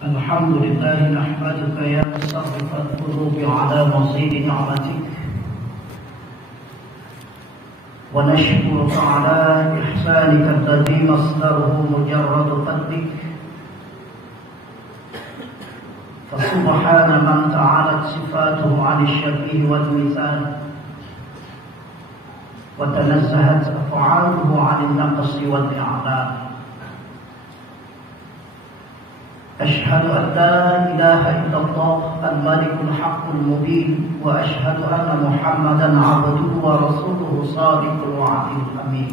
الحمد لله نحمدك يا مصرف القلوب على مزيد نعمتك ونشكرك على إحسانك الذي مصدره مجرد فضلك فسبحان من تعالت صفاته عن الشبيه والمثال وتنزهت أفعاله عن النقص والإعلان. أشهد أن لا إله إلا الله الملك الحق المبين وأشهد أن محمدا عبده ورسوله صادق الوعد الأمين.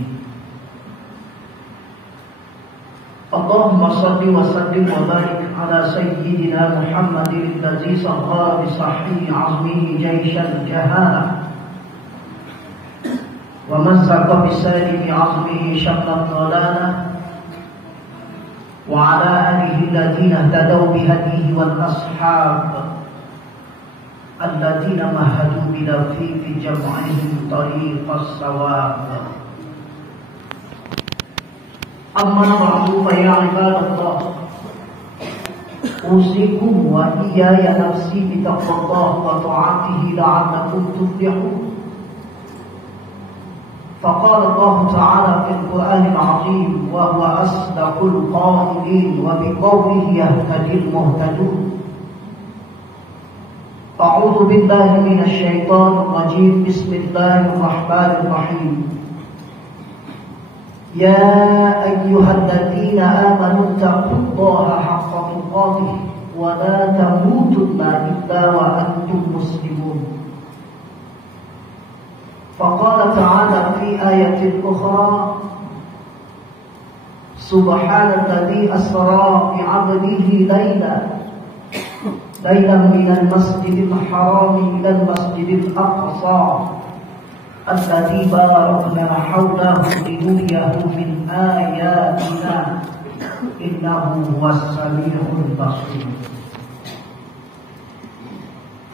اللهم صل وسلم وبارك على سيدنا محمد الذي صغر بصحيح عظمه جيش الجهالة ومزق بسالم عظمه شق الضلالة وعلى آله الذين اهتدوا بهديه والأصحاب الذين مهدوا بلطيف جمعهم طريق الصواب. أما بعد فيا عباد الله أوصيكم وإياي نفسي بتقوى الله وطاعته لعلكم تفلحون. فقال الله تعالى في القرآن العظيم وهو أصدق القائلين وبقوله يهتدي المهتدون. أعوذ بالله من الشيطان الرجيم. بسم الله الرحمن الرحيم. يا أيها الذين آمنوا اتقوا الله حق تقاته ولا تموتن إلا وأنتم مسلمون. فقال تعالى في آية أخرى سبحان الذي أسرى بعبده ليلا من المسجد الحرام إلى المسجد الأقصى الذي باركنا حوله لنريه من آياتنا إنه هو السميع البصير.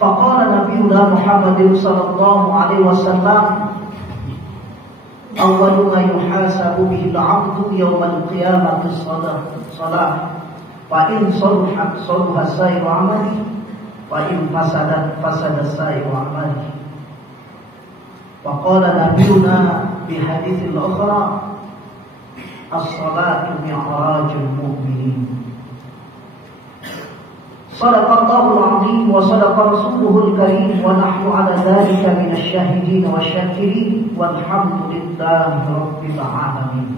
فقال نبينا محمد صلى الله عليه وسلم أول ما يحاسب به العبد يوم القيامة الصلاة فإن صلحت صلح سائر عمله وإن فسدت فسد سائر عمله. وقال نبينا بحديث الأخرى الصلاة معراج المؤمنين. صدق الله العظيم وصدق رسوله الكريم ونحن على ذلك من الشاهدين والشاكرين والحمد لله رب العالمين.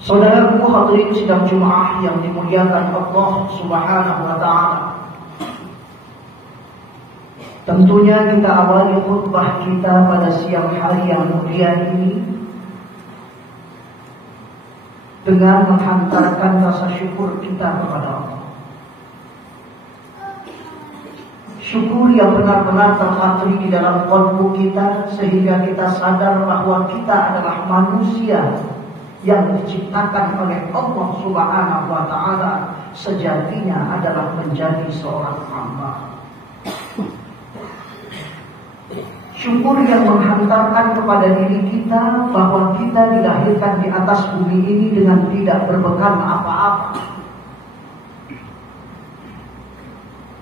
Saudaraku hadirin sidang Jumat yang dimuliakan Allah Subhanahu wa taala. Tentunya kita awali khutbah kita pada siang hari yang mulia ini dengan menghantarkan rasa syukur kita kepada Allah. Syukur yang benar-benar terpatri di dalam qalbu kita sehingga kita sadar bahwa kita adalah manusia yang diciptakan oleh Allah Subhanahu wa taala, sejatinya adalah menjadi seorang hamba. Syukur yang menghantarkan kepada diri kita bahwa kita dilahirkan di atas bumi ini dengan tidak berbekal apa-apa.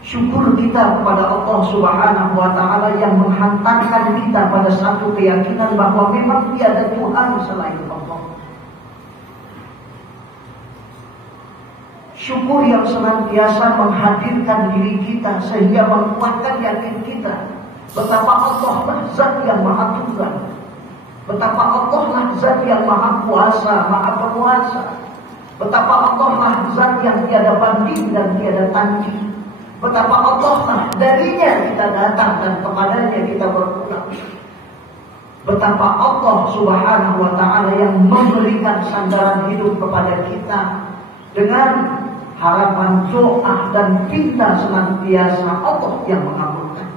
Syukur kita kepada Allah Subhanahu wa taala yang menghantarkan kita pada satu keyakinan bahwa memang tiada Tuhan selain Allah. Syukur yang senantiasa menghadirkan diri kita sehingga menguatkan yakin kita betapa Allah lah zat yang maha Tuhan, betapa Allah lah zat yang maha kuasa, maha penguasa, betapa Allah lah zat yang tiada banding dan tiada tanding, betapa Allah lah darinya kita datang dan kepadanya kita berpulang, betapa Allah Subhanahu wa taala yang memberikan sandaran hidup kepada kita dengan harapan doa dan pinta senantiasa Allah yang mengabulkan.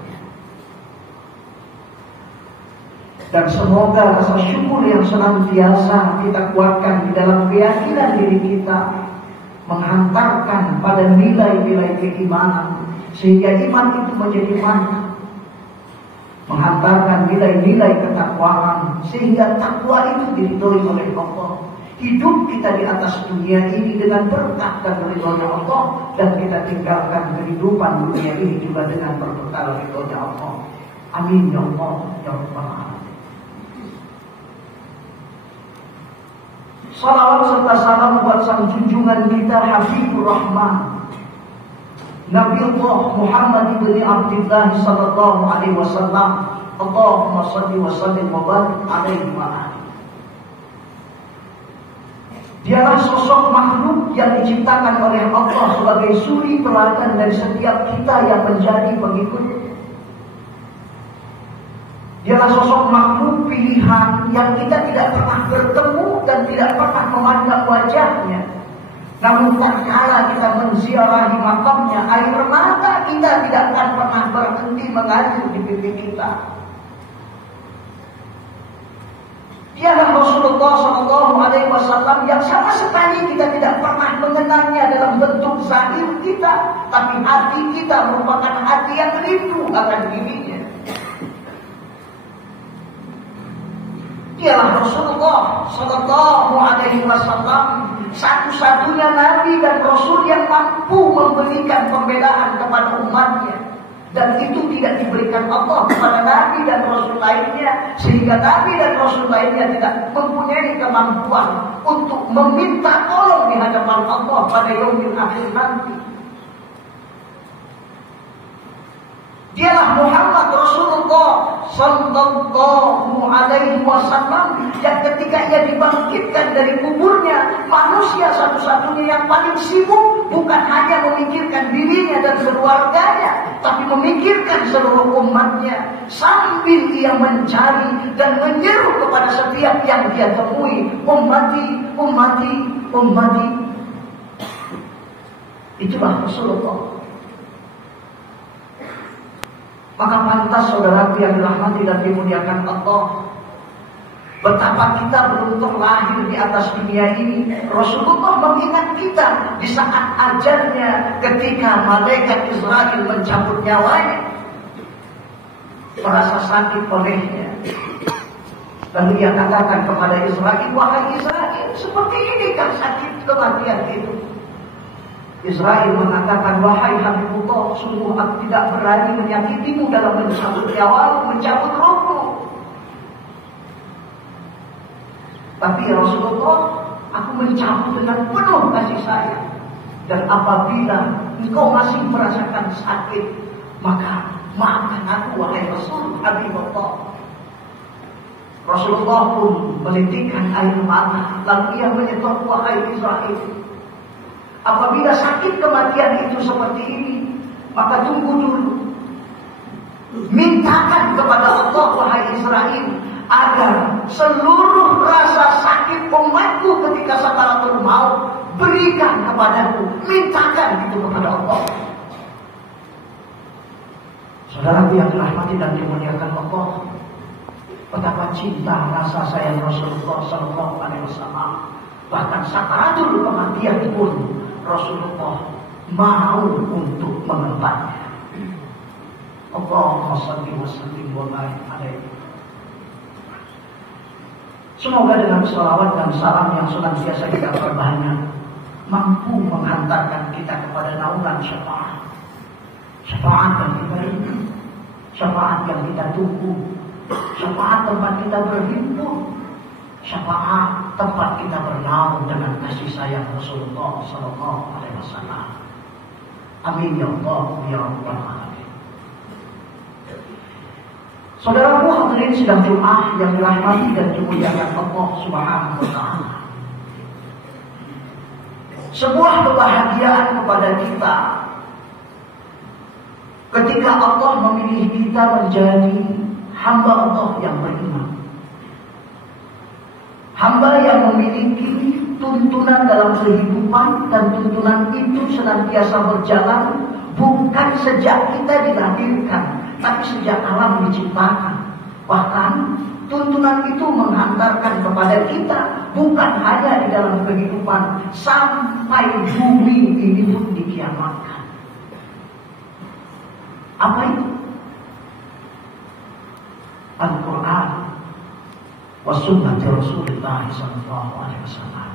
Dan semoga rasa syukur yang senantiasa kita kuatkan di dalam keyakinan diri kita menghantarkan pada nilai-nilai keimanan sehingga iman itu menjadi mantap, menghantarkan nilai-nilai ketakwaan sehingga takwa itu diridhoi oleh Allah, hidup kita di atas dunia ini dengan berkat dan ridhonya Allah, dan kita tinggalkan kehidupan dunia ini juga dengan berbekal ridhonya Allah. Amin ya Allah ya Rabbal Alamin. Salawat serta salam buat sang junjungan kita Habibur Rahman Nabi Allah Muhammad ibn Abdullah sallallahu alaihi wasallam. Allahumma shalli wa sallim wa barik alaihi wa alihi. Dialah sosok makhluk yang diciptakan oleh Allah sebagai suri teladan dari setiap kita yang menjadi pengikut. Dialah sosok makhluk pilihan yang kita tidak pernah bertemu dan tidak pernah memandang wajahnya. Namun tatkala kita menziarahi makamnya, air mata kita tidak akan pernah berhenti mengalir di pipi kita. Dialah Rasulullah SAW yang sama sekali kita tidak pernah mengenalnya dalam bentuk zahir kita, tapi hati kita merupakan hati yang rindu akan dirinya. Dialah Rasulullah SAW, satu-satunya Nabi dan Rasul yang mampu memberikan pembelaan kepada umatnya. Dan itu tidak diberikan Allah kepada Nabi dan Rasul lainnya, sehingga Nabi dan Rasul lainnya tidak mempunyai kemampuan untuk meminta tolong di hadapan Allah pada yaumil akhir nanti. Dialah Muhammad Rasulullah sallallahu alaihi wasallam yang ketika ia dibangkitkan dari kuburnya, manusia satu-satunya yang paling sibuk bukan hanya memikirkan dirinya dan keluarganya, tapi memikirkan seluruh umatnya, sambil ia mencari dan menyeru kepada setiap yang dia temui, ummati, ummati, ummati. Itulah Rasulullah. Maka pantas saudaraku yang dirahmati dan dimuliakan Allah, betapa kita belum terlahir di atas dunia ini, Rasulullah mengingat kita di saat ajalnya ketika malaikat Israel mencabut nyawanya, merasa sakit olehnya. Lalu ia katakan kepada Israel, wahai Israel, seperti ini kan sakit kematian itu. Israel mengatakan, wahai Habibullah, sungguh aku tidak berani menyakitimu dalam mencabut nyawamu, mencabut rohmu. Tapi ya Rasulullah, aku mencabut dengan penuh kasih sayang. Dan apabila engkau masih merasakan sakit, maka maafkan aku, wahai Rasul Habibullah. Rasulullah pun menitikkan air mata, lalu ia menyetok, wahai Israel, apabila sakit kematian itu seperti ini, maka tunggu dulu. Mintakan kepada Allah, wahai Israel, agar seluruh rasa sakit umatku ketika sakaratul maut berikan kepadaku. Mintakan itu kepada Allah. Saudara yang dirahmati dan dimuliakan Allah, betapa cinta rasa sayang Rasulullah SAW. Bahkan sakaratul kematian pun Rasulullah mau untuk mengembangnya. Allahumma shalli wa sallim wa barik alaihi. Semoga dengan salawat dan salam yang senantiasa kita perbanyak, mampu menghantarkan kita kepada naungan syafaat. Syafaat yang kita rindu, syafaat yang kita tunggu, syafaat tempat kita berhimpun, syafaat tempat kita bernaung dengan kasih sayang Rasulullah sallallahu alaihi wasallam. Amin ya Allah ya Rabbal Alamin. Saudaraku hadirin sidang Jumat yang dirahmati dan dimuliakan Allah Subhanahu wa taala. Sebuah kebahagiaan kepada kita ketika Allah memilih kita menjadi hamba Allah yang beriman. Hamba yang memiliki tuntunan dalam kehidupan, dan tuntunan itu senantiasa berjalan bukan sejak kita dilahirkan, tapi sejak alam diciptakan. Bahkan tuntunan itu menghantarkan kepada kita bukan hanya di dalam kehidupan, sampai bumi ini pun dikiamatkan. Apa itu? Al-Quran. wa sunnati Rasulillah sallallahu alaihi wasallam.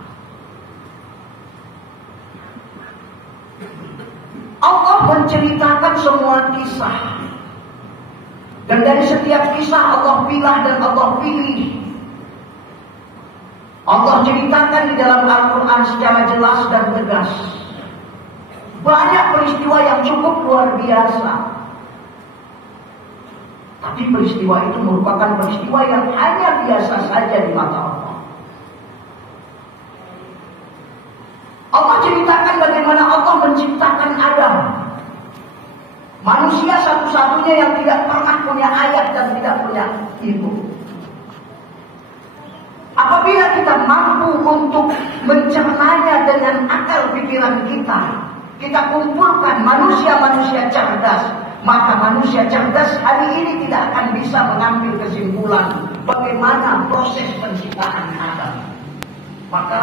Allah menceritakan semua kisah, dan dari setiap kisah Allah pilah dan Allah pilih. Allah ceritakan di dalam Al-Quran secara jelas dan tegas. Banyak peristiwa yang cukup luar biasa, tapi peristiwa itu merupakan peristiwa yang hanya biasa saja di mata Allah. Allah ceritakan bagaimana Allah menciptakan Adam, manusia satu-satunya yang tidak pernah punya ayah dan tidak punya ibu. Apabila kita mampu untuk mencernanya dengan akal pikiran kita kumpulkan manusia-manusia cerdas, maka manusia cerdas hari ini tidak akan bisa mengambil kesimpulan bagaimana proses penciptaan Adam. Maka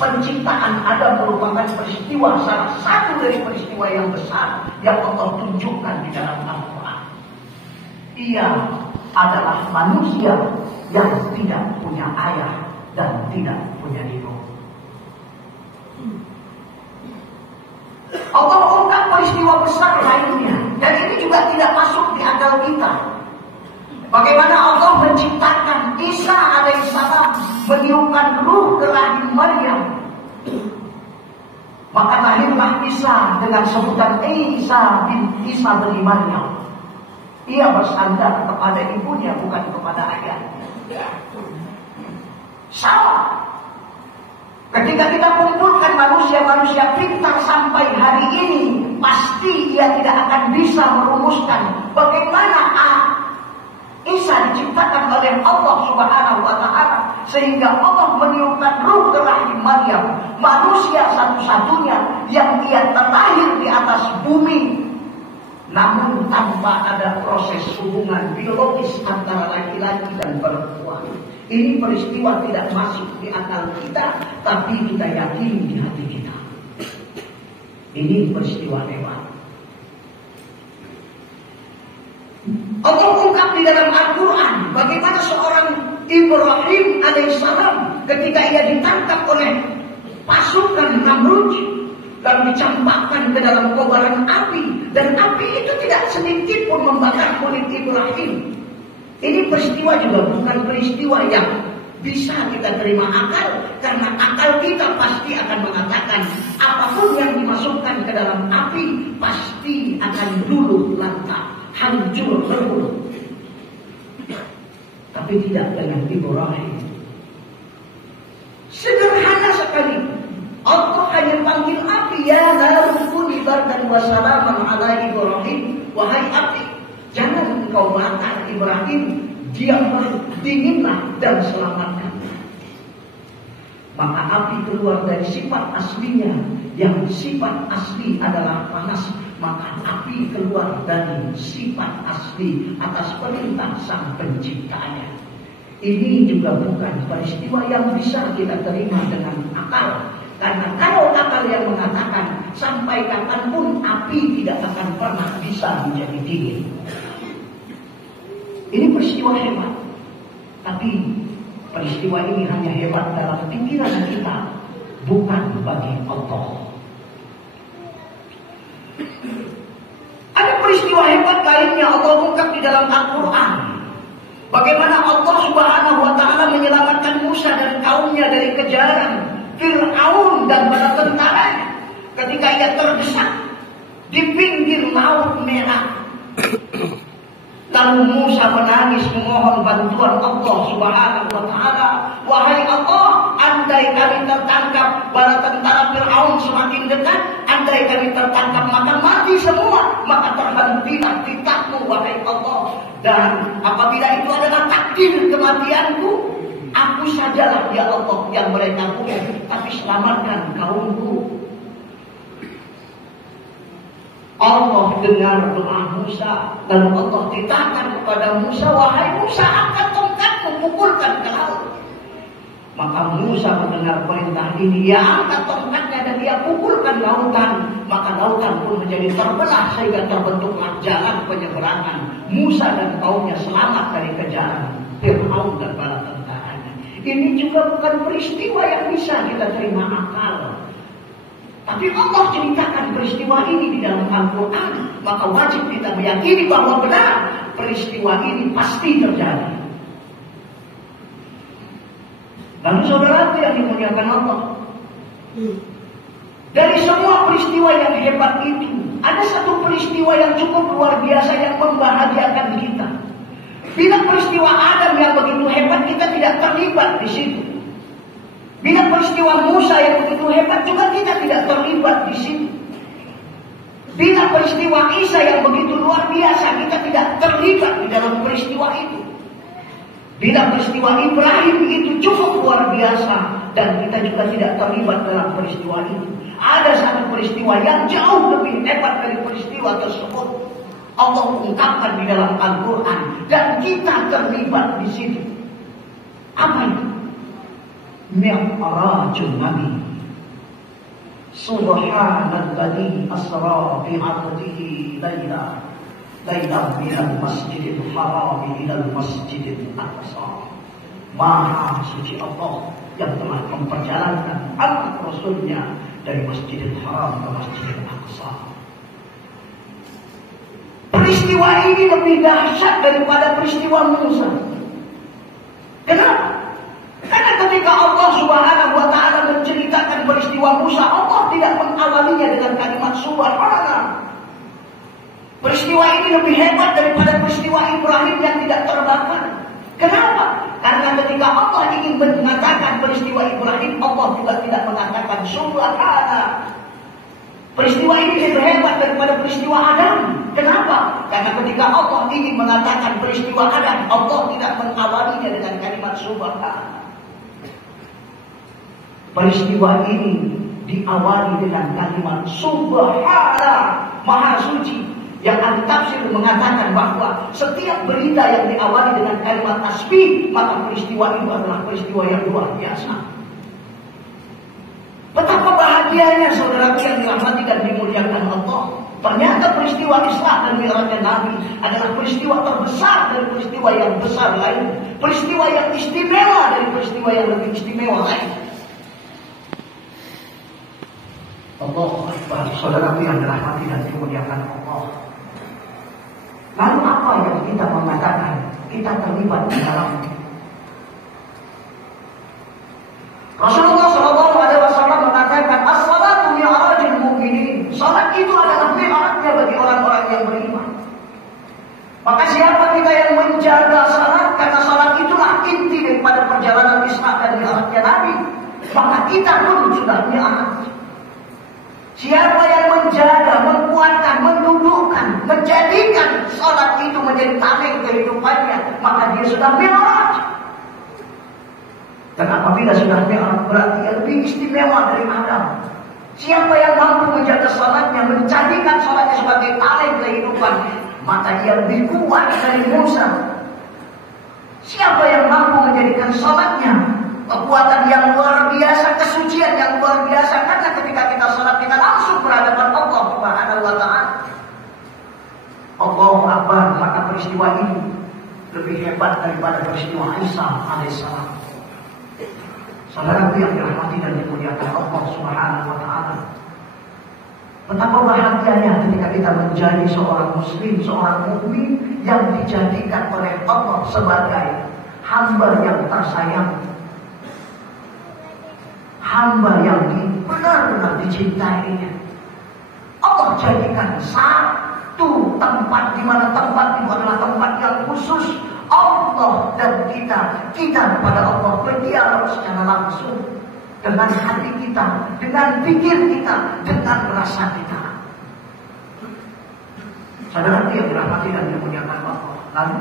penciptaan Adam merupakan peristiwa, salah satu dari peristiwa yang besar yang Allah tunjukkan di dalam Al-Quran. Ia adalah manusia yang tidak punya ayah dan tidak punya ibu. Allah ungkap peristiwa besar lainnya, dan ini juga tidak masuk di akal kita. Bagaimana Allah menciptakan Isa alaihissalam, meniupkan ruh ke rahim Maryam, maka lahirlah Isa dengan sebutan Isa bin Maryam. Ia bersandar kepada ibunya, bukan kepada ayahnya. Sama. Ketika kita kumpulkan manusia-manusia pintar sampai hari ini, pasti ia tidak akan bisa merumuskan bagaimana Isa diciptakan oleh Allah Subhanahu wa Ta'ala, sehingga Allah meniupkan ruh ke rahim Maryam, manusia satu-satunya yang ia terlahir di atas bumi, namun tanpa ada proses hubungan biologis antara laki-laki dan perempuan. Ini peristiwa tidak masuk di akal kita, tapi kita yakini di hati kita. Ini peristiwa hebat. Allah ungkap di dalam Al-Quran bagaimana seorang Ibrahim alaihissalam ketika ia ditangkap oleh pasukan Namrud dan dicampakkan ke dalam kobaran api, dan api itu tidak sedikit pun membakar kulit Ibrahim. Ini peristiwa juga bukan peristiwa yang bisa kita terima akal, karena akal kita pasti akan mengatakan apapun yang dimasukkan ke dalam api pasti akan luluh lantak, hancur lebur. Tapi tidak dengan Ibrahim. Sederhana sekali. Allah hanya panggil api, ya narukuni bardan wa salaman ala Ibrahim. Wahai api, jangan engkau bakar Ibrahim, diamlah, dinginlah dan selamatkan. Maka api keluar dari sifat aslinya, yang sifat asli adalah panas. Maka api keluar dari sifat asli atas perintah sang penciptanya. Ini juga bukan peristiwa yang bisa kita terima dengan akal. Karena kalau akal yang mengatakan sampai kapanpun api tidak akan pernah bisa menjadi dingin. Ini peristiwa hebat. Tapi peristiwa ini hanya hebat dalam pikiran kita, bukan bagi Allah. Ada peristiwa hebat lainnya Allah ungkap di dalam Al-Quran. Bagaimana Allah Subhanahu wa Ta'ala menyelamatkan Musa dan kaumnya dari kejaran Fir'aun dan bala tentaranya ketika ia terdesak di pinggir Laut Merah. Lalu Musa menangis memohon bantuan Allah Subhanahu wa Ta'ala. Wahai Allah, andai kami tertangkap, bala tentara Fir'aun semakin dekat, andai kami tertangkap maka mati semua, maka terhentilah titahmu wahai Allah. Dan apabila itu adalah takdir kematianku, aku sajalah ya Allah yang mereka bunuh, tapi selamatkan kaumku. Allah dengar doa Musa, dan Allah titahkan kepada Musa, wahai Musa, angkat tongkatmu, pukulkan ke laut. Maka Musa mendengar perintah ini, dia angkat tongkatnya dan dia pukulkan lautan. Maka lautan pun menjadi terbelah sehingga terbentuklah jalan penyeberangan. Musa dan kaumnya selamat dari kejaran Fir'aun dan bala tentara. Ini juga bukan peristiwa yang bisa kita terima akal. Tapi Allah ceritakan peristiwa ini di dalam Al-Quran. Maka wajib kita meyakini bahwa benar peristiwa ini pasti terjadi. Lalu saudara yang dimuliakan Allah, dari semua peristiwa yang hebat itu, ada satu peristiwa yang cukup luar biasa yang membahagiakan kita. Bila peristiwa Adam yang begitu hebat, kita tidak terlibat di situ. Bila peristiwa Musa yang begitu hebat, juga kita tidak terlibat di situ. Bila peristiwa Isa yang begitu luar biasa, kita tidak terlibat di dalam peristiwa itu. Bila peristiwa Ibrahim itu cukup luar biasa, dan kita juga tidak terlibat dalam peristiwa itu. Ada satu peristiwa yang jauh lebih hebat dari peristiwa tersebut. Allah ungkapkan di dalam Al-Quran, dan kita terlibat di situ. Apa itu? Mi'rajun Nabi. Subhanalladzi asra bi 'abdihi laila minal masjidil haram ilal masjidil aqsa. Maha suci Allah yang telah memperjalankan anak Rasulnya dari Masjidil Haram ke Masjidil Aqsa. Peristiwa ini lebih dahsyat daripada peristiwa Musa. Kenapa? Karena ketika Allah Subhanahu wa ta'ala menceritakan peristiwa Musa, Allah tidak mengawalinya dengan kalimat subhanallah. Peristiwa ini lebih hebat daripada peristiwa Ibrahim yang tidak terbakar. Kenapa? Karena ketika Allah ingin mengatakan peristiwa Ibrahim, Allah juga tidak mengatakan subhanallah. Peristiwa ini lebih hebat daripada peristiwa Adam. Kenapa? Karena ketika Allah ingin mengatakan peristiwa Adam, Allah tidak mengawalinya dengan kalimat subhanallah. Peristiwa ini diawali dengan kalimat subhanallah, maha suci. Yang ahli tafsir mengatakan bahwa setiap berita yang diawali dengan kalimat tasbih, maka peristiwa itu adalah peristiwa yang luar biasa. Betapa bahagianya saudara yang dirahmati dan dimuliakan Allah. Ternyata peristiwa Isra dan Mi'rajnya Nabi adalah peristiwa terbesar dari peristiwa yang besar lain. Peristiwa yang istimewa dari peristiwa yang lebih istimewa lain. Allah Akbar, saudara yang dirahmati dan dimuliakan Allah. Lalu apa yang kita mengatakan kita terlibat di dalamnya? Rasulullah SAW mengatakan, as-salatu mi'rajul mu'minin. Salat itu adalah mi'rajnya bagi orang-orang yang beriman. Maka siapa kita yang menjaga salat, karena salat itulah inti daripada perjalanan Isra dan Mi'rajnya Nabi, maka kita pun sudah mi'raj. Siapa yang menjaga, menguatkan, mendudukkan, menjadikan salat itu menjadi tameng kehidupannya, maka dia sudah mi'raj. Dan apabila sudah mi'raj, berarti dia lebih istimewa dari Adam. Siapa yang mampu menjaga salatnya, menjadikan salatnya sebagai tameng kehidupan, maka dia lebih kuat dari Musa. Siapa yang mampu menjadikan salatnya kekuatan yang luar biasa, kesucian yang luar biasa, karena ketika kita salat kita langsung berhadapan Allah Subhanahu wa ta'ala. Allahu Akbar, maka peristiwa ini lebih hebat daripada peristiwa Isa alaihissalam. Saudara yang dirahmati dan dimuliakan Allah Subhanahu wa ta'ala. Betapa bahagianya ketika kita menjadi seorang muslim, seorang mukmin yang dijadikan oleh Allah sebagai hamba yang tersayang, hamba yang benar-benar dicintainya. Allah jadikan satu tempat, di mana tempat itu adalah tempat yang khusus. Allah dan kita kepada Allah berdialog secara langsung dengan hati kita, dengan pikir kita, dengan rasa kita. Saudara yang dirahmati dan dimuliakan Allah. Lalu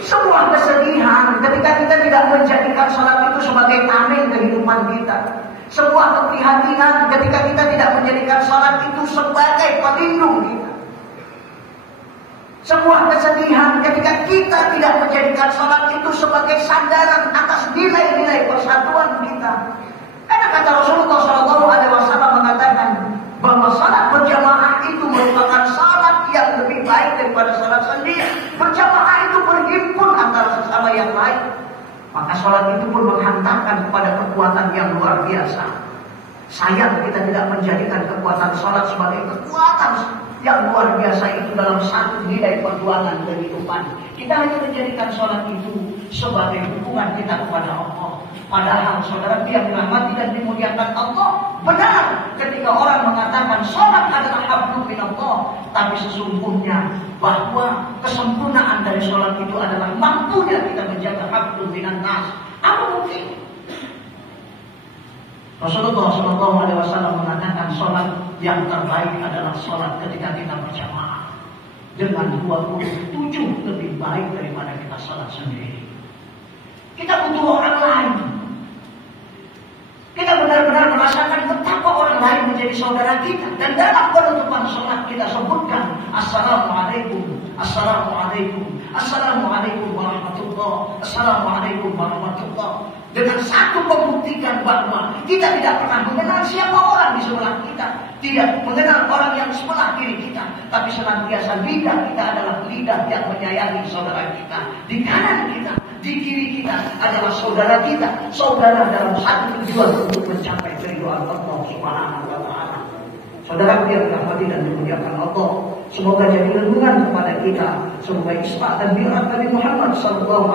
sebuah kesedihan ketika kita tidak menjadikan salat itu sebagai tameng kehidupan kita. Sebuah keprihatinan ketika kita tidak menjadikan salat itu sebagai pelindung kita. Sebuah kesedihan ketika kita tidak menjadikan salat itu sebagai sandaran atas nilai-nilai persatuan kita. Karena kata Rasulullah SAW mengatakan bahwa salat berjamaah itu merupakan salat yang lebih baik daripada salat sendiri. Berjamaah itu berhimpun antara sesama kekuatan yang luar biasa. Sayang kita tidak menjadikan kekuatan salat sebagai kekuatan yang luar biasa itu dalam satu nilai perjuangan kehidupan. Kita hanya menjadikan salat itu sebagai hubungan kita kepada Allah. Padahal saudara yang dirahmati dan dimuliakan Allah, benar ketika orang mengatakan salat adalah hablum minallah, tapi sesungguhnya bahwa kesempurnaan dari salat itu adalah mampunya kita menjaga hablum minannas. Apa mungkin? Rasulullah SAW mengatakan salat yang terbaik adalah salat ketika kita berjamaah dengan 27 lebih baik daripada kita salat sendiri. Kita butuh orang lain. Kita benar-benar merasakan betapa orang lain menjadi saudara kita. Dan dalam penutupan salat kita sebutkan Assalamualaikum, Assalamualaikum, Assalamualaikum warahmatullah, Assalamualaikum warahmatullah. Dengan satu pembuktikan bahwa kita tidak pernah mengenal siapa orang di sebelah kita, tidak mengenal orang yang sebelah kiri kita, tapi senantiasa lidah kita adalah lidah yang menyayangi saudara kita. Di kanan kita, di kiri kita adalah saudara kita, saudara dalam satu tujuan untuk mencapai keridhaan Allah Subhanahu wa taala. Saudara yang dirahmati dan dimuliakan Allah, semoga jadi renungan kepada kita, semoga isma dan mi'raj Nabi Muhammad SAW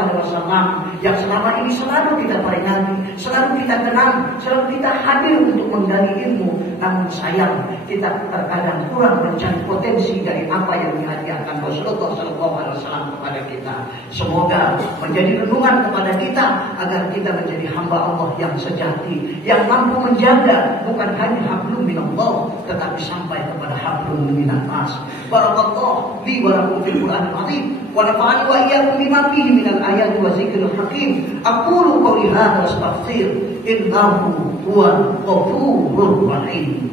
yang selama ini selalu kita peringati, selalu kita kenal, selalu kita hadir untuk menggali ilmu. Namun sayang kita terkadang kurang mencari potensi dari apa yang dihadiahkan Rasulullah SAW kepada kita. Semoga menjadi renungan kepada kita agar kita menjadi hamba Allah yang sejati, yang mampu menjaga bukan hanya hablum minallah, tetapi sampai kepada hablum minannas. Barakallahu li wa lakum fil Qur'anil azim wa nafa'ani wa iyyakum bima fihi minal ayati wa zikril hakim. Aqulu qawli hadza wa astaghfir innahu huwal ghafurur rahim.